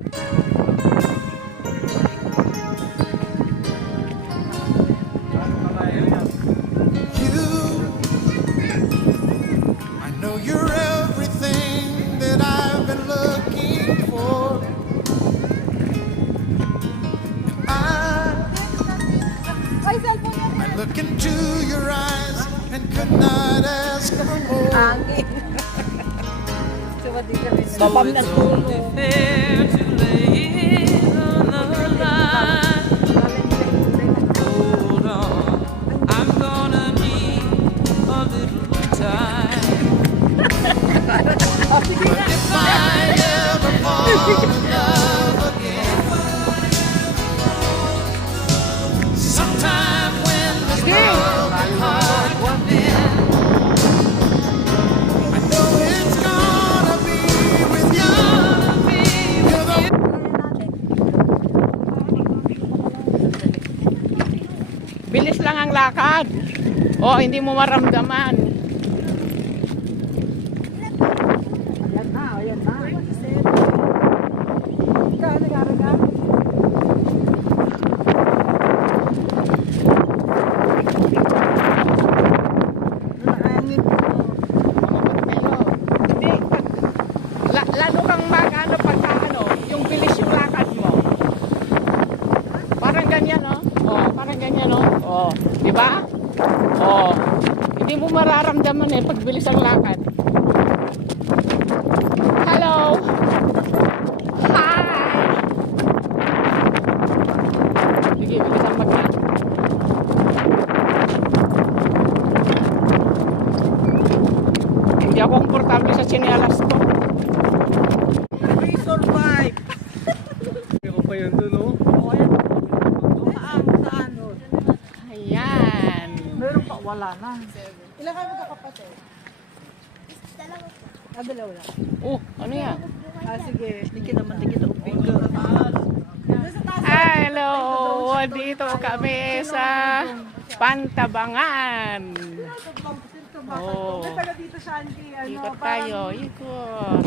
I know you're everything that I've been looking for. I look into your eyes and could not ask for more. Angin. So it's only fair to lay it on the line. Hold on, I'm gonna need a little time. If I ever fall in love again, sometime when this broken heart will mend, I know it's gonna be with you. You're the Bilis lang ang lakad. O, hindi mo maramdaman. Lalo kang mag-ano pagka ano, yung bilis yung lakad mo. Parang ganyan, no? Oh, parang ganyan, no? Oh, di ba? Oh, hindi mo mararamdaman eh pag bilis ang lakad. Hello. Hi. Sige, bilis ang mag-lakad. Hindi ako komportable sa tsinelas ko. We survive. Ako pa yun doon, no? Saan? Ayan. Meron pa, wala na. Ilan kayo magkakapatid? Dalawa lang. Oh, ano yan? Sige. Hindi naman kita finger. Hello! Dito kami sa Pantabangan. Oh. Taga dito siya, auntie. Ikot tayo, ikot.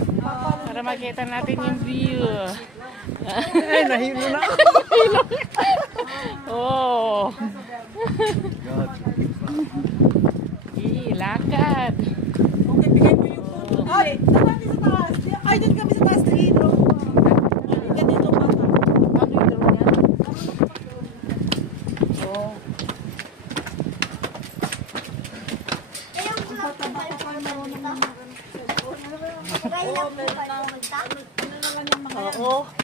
Para makita natin yung view. Ay, nahilo na. Oh. Lakad. Okay, bigay mo yung phone. Ay, saan natin sa taas? Ay, doon kami sa taas na hidro.